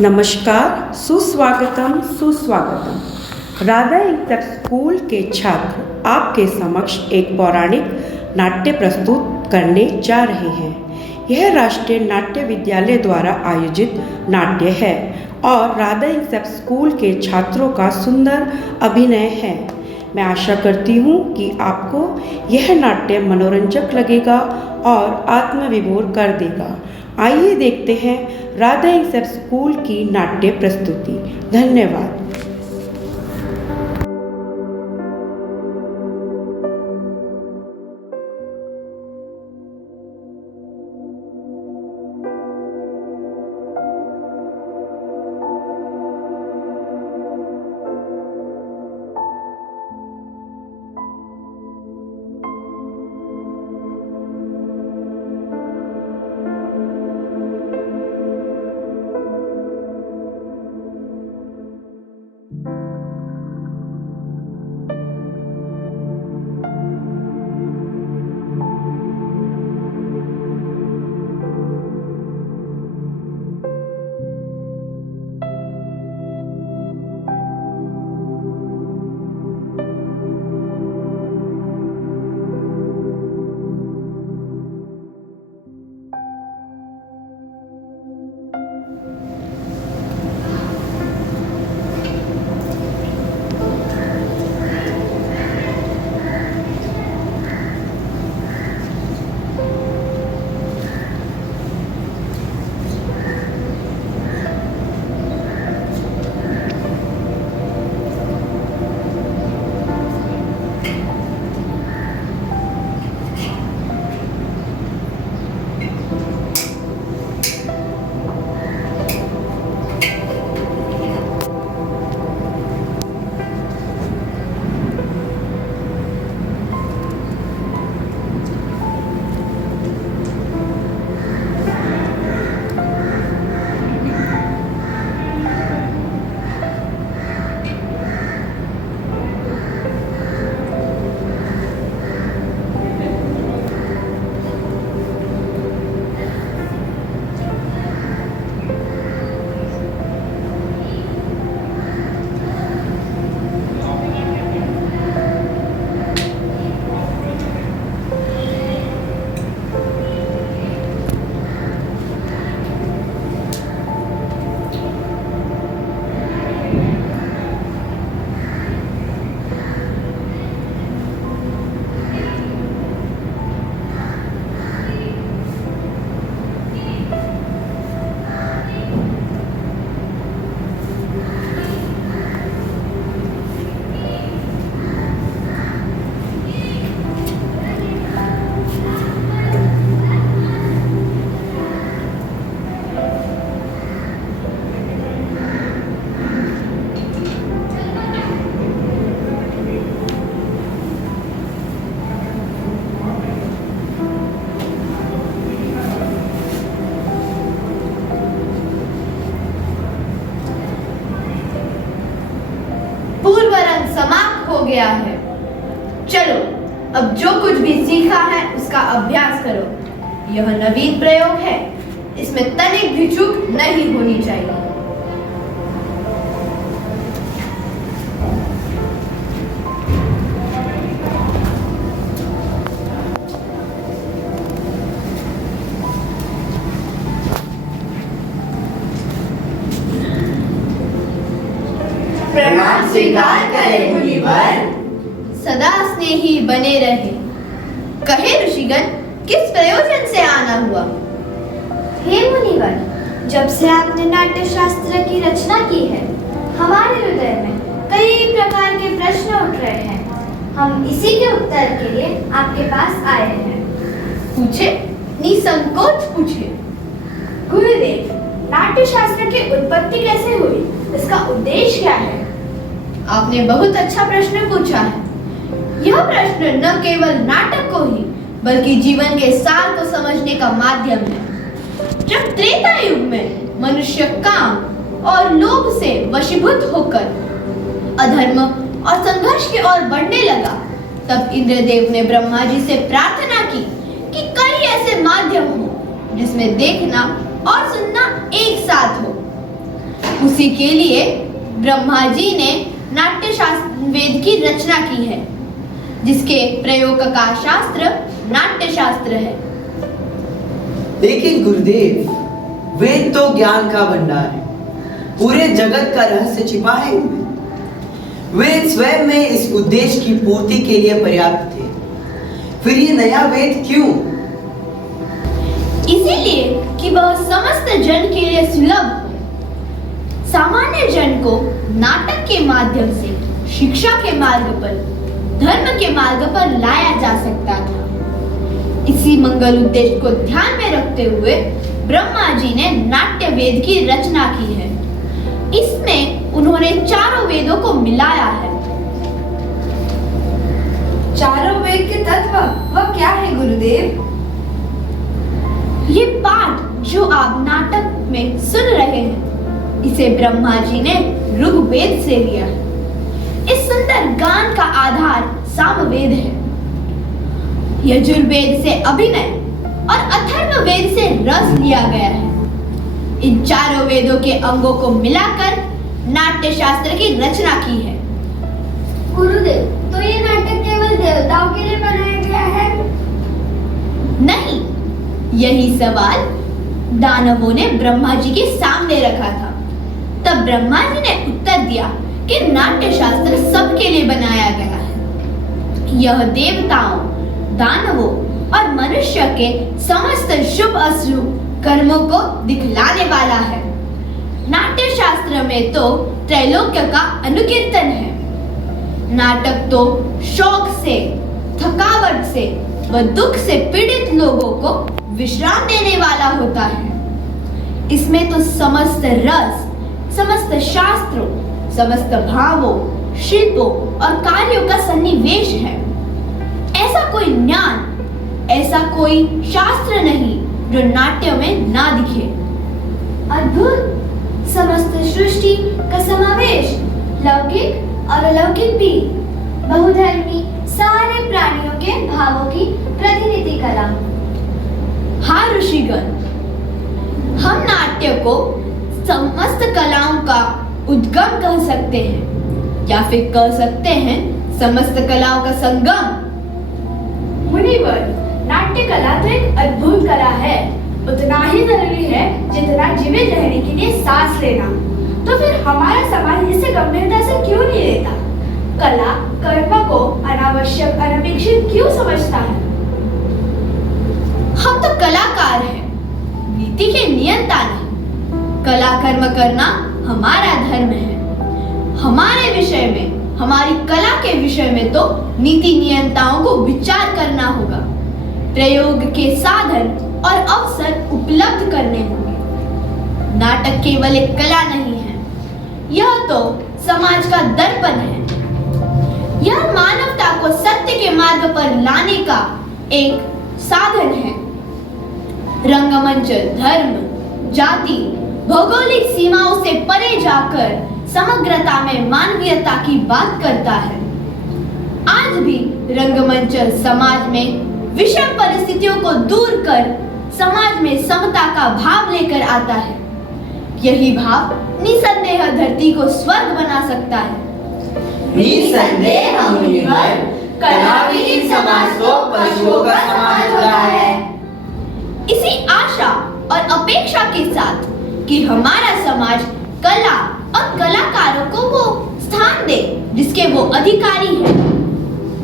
नमस्कार, सुस्वागतम सुस्वागतम। राधा इंटर स्कूल के छात्र आपके समक्ष एक पौराणिक नाट्य प्रस्तुत करने जा रहे हैं। यह राष्ट्रीय नाट्य विद्यालय द्वारा आयोजित नाट्य है और राधा इंटर स्कूल के छात्रों का सुंदर अभिनय है। मैं आशा करती हूँ कि आपको यह नाट्य मनोरंजक लगेगा और आत्मविभोर कर देगा। आइए देखते हैं राधा इंटर स्कूल की नाट्य प्रस्तुति। धन्यवाद। समाप्त हो गया है। चलो अब जो कुछ भी सीखा है उसका अभ्यास करो। यह नवीन प्रयोग है, इसमें तनिक भी चूक नहीं होनी चाहिए। प्रणाम स्वीकार करें मुनिवर। सदा स्नेही बने रहे। कहे ऋषिगण, किस प्रयोजन से आना हुआ? हे मुनिवर, जब से आपने नाट्य शास्त्र की रचना की है, हमारे हृदय में कई प्रकार के प्रश्न उठ रहे हैं। हम इसी के उत्तर के लिए आपके पास आए हैं। पूछे, निसंकोच पूछे। गुरुदेव, नाट्य शास्त्र की उत्पत्ति कैसे हुई? इसका उद्देश्य क्या है? आपने बहुत अच्छा प्रश्न पूछा है। यह प्रश्न न केवल नाटक को ही बल्कि जीवन के सार को समझने का माध्यम है। जब त्रेता युग में मनुष्य काम और लोभ से वशीभूत होकर अधर्म और संघर्ष की ओर बढ़ने लगा, तब इंद्रदेव ने ब्रह्मा जी से प्रार्थना की कि कई ऐसे माध्यम हो जिसमें देखना और सुनना एक साथ हो। उसी के लिए ब्रह्मा जी ने नाट्य शास्त्र वेद की रचना की है, जिसके प्रयोग का शास्त्र नाट्य शास्त्र है। लेकिन गुरुदेव, वेद तो ज्ञान का भंडार है, पूरे जगत का रहस्य छिपा है इनमें। वेद स्वयं में इस उद्देश्य की पूर्ति के लिए पर्याप्त थे, फिर ये नया वेद क्यों? इसीलिए कि वह समस्त जन के लिए सुलभ हो। सामान्य जन को नाटक के माध्यम से शिक्षा के मार्ग पर, धर्म के मार्ग पर लाया जा सकता था। इसी मंगल उद्देश्य को ध्यान में रखते हुए ब्रह्मा जी ने नाट्य वेद की रचना की है। इसमें उन्होंने चारों वेदों को मिलाया है। चारों वेद के तत्व वह क्या है गुरुदेव? ये पाठ जो आप नाटक में सुन रहे हैं, इसे ब्रह्मा जी ने ऋग्वेद से लिया है। इस सुंदर गान का आधार सामवेद है। यजुर्वेद से अभिनय और अथर्ववेद से रस लिया गया है। इन चारों वेदों के अंगों को मिलाकर नाट्य शास्त्र की रचना की है। गुरुदेव, तो ये नाटक केवल देवताओं के लिए बनाया गया है? नहीं, यही सवाल दानवों ने ब्रह्मा जी के सामने रखा था। तब ब्रह्मा जी ने उत्तर दिया कि नाट्य शास्त्र सबके लिए बनाया गया है। यह देवताओं, दानवों और मनुष्य के समस्त शुभ अशुभ कर्मों को दिखलाने वाला है। नाट्य शास्त्र में तो त्रैलोक्य का अनुकीर्तन है। नाटक तो शौक से, थकावट से व दुख से पीड़ित लोगों को विश्राम देने वाला होता है। इसमें तो समस्त रस, समस्त शास्त्रों, समस्त भावों, शिल्पों और कार्यों का सन्निवेश है। ऐसा कोई ज्ञान, ऐसा कोई शास्त्र नहीं जो नाट्य में ना दिखे। अद्भुत! समस्त सृष्टि का समावेश, लौकिक और अलौकिक भी, बहुधर्मी सारे प्राणियों के भावों की प्रतिनिधि कला। हाँ ऋषिगण, हम नाट्य को समस्त कलाओं का उद्गम कह सकते हैं, या फिर कह सकते हैं समस्त कलाओं का संगम। मुनिवर, नाट्य कला तो एक अद्भुत कला है, उतना ही जरूरी है जितना जीवित रहने के लिए सांस लेना। तो फिर हमारा समाज इसे गंभीरता से क्यों नहीं लेता? कला कर्म को अनावश्यक, अनपेक्षित क्यों समझता है? हम तो कलाकार हैं, नीति के नियंता नहीं। कला कर्म करना हमारा धर्म है। हमारे विषय में, हमारी कला के विषय में तो नीति नियंताओं को विचार करना होगा। प्रयोग के साधन और अवसर उपलब्ध करने होंगे। नाटक केवल एक कला नहीं है, यह तो समाज का दर्पण है। यह मानवता को सत्य के मार्ग पर लाने का एक साधन है। रंगमंच धर्म, जाति, भौगोलिक सीमाओं से परे जाकर समग्रता में मानवीयता की बात करता है। आज भी रंगमंच समाज में विषम परिस्थितियों को दूर कर समाज में समता का भाव लेकर आता है। यही भाव निसंदेह धरती को स्वर्ग बना सकता है। निसंदेह मुनिवर, कलाविहीन समाज को पशुओं का समाज होता है। इसी आशा और अपेक्षा के साथ कि हमारा समाज कला और कलाकारों को वो स्थान दे जिसके वो अधिकारी हैं,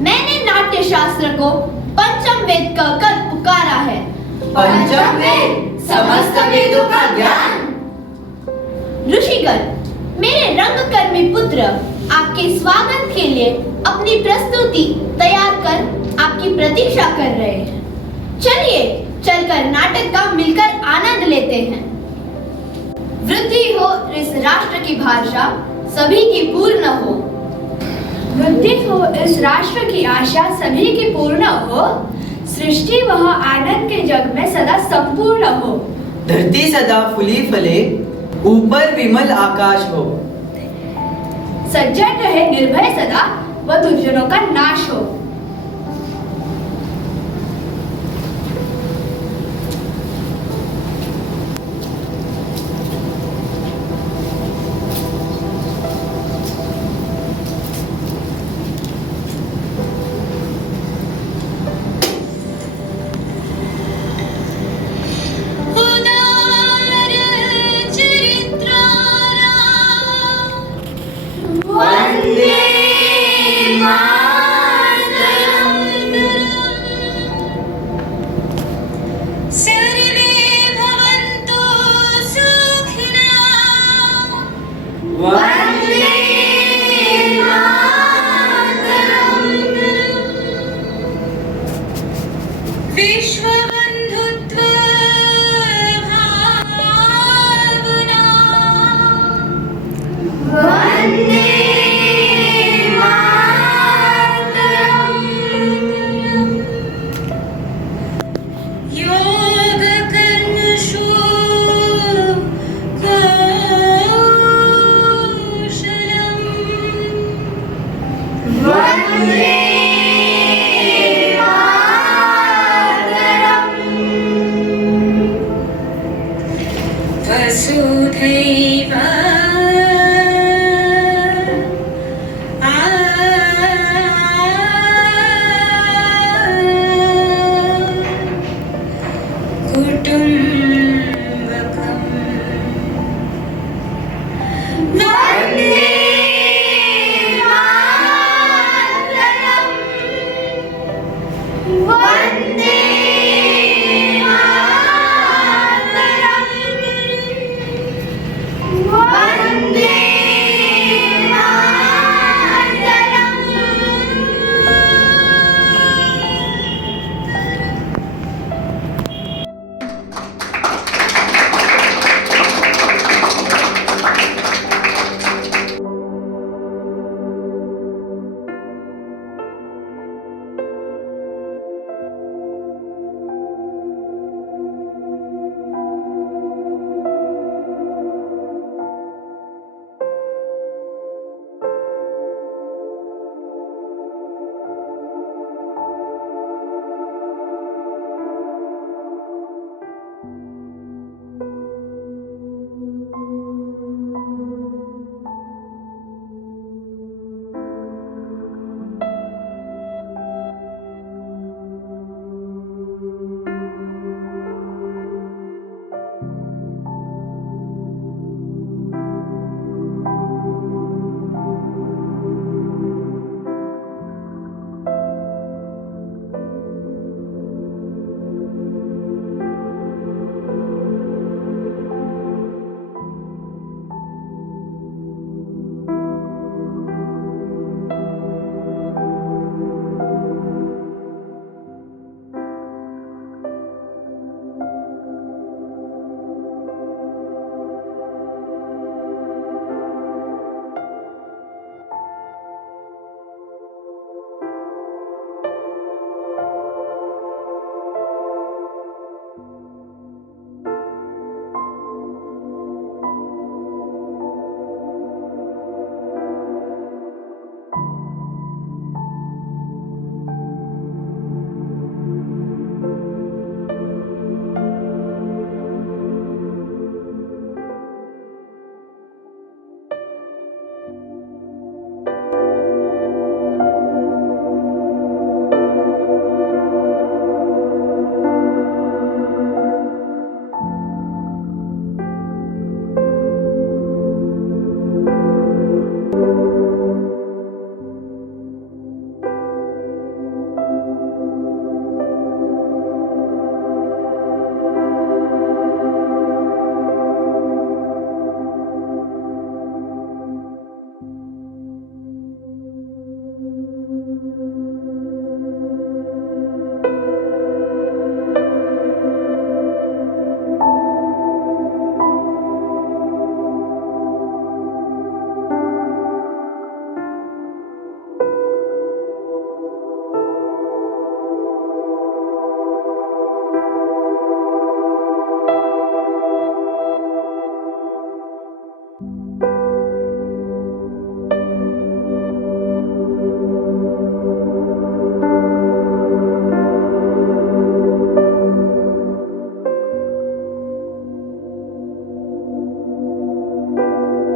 मैंने नाट्य शास्त्र को पंचम वेद कहकर पुकारा है। पंचम वेद, समस्त वेदों का ज्ञान। ऋषिगण, मेरे रंगकर्मी पुत्र आपके स्वागत के लिए अपनी प्रस्तुति तैयार कर आपकी प्रतीक्षा कर रहे हैं। चलिए चलकर नाटक का मिलकर आनंद लेते हैं। वृद्धि हो इस राष्ट्र की भाषा, सभी की पूर्ण हो। वृद्धि हो इस राष्ट्र की आशा, सभी की पूर्ण हो। सृष्टि वह आनंद के जग में सदा संपूर्ण हो। धरती सदा फूली फले, ऊपर विमल आकाश हो। सज्जन रहे निर्भय सदा, व दुर्जनों का नाश हो। दैव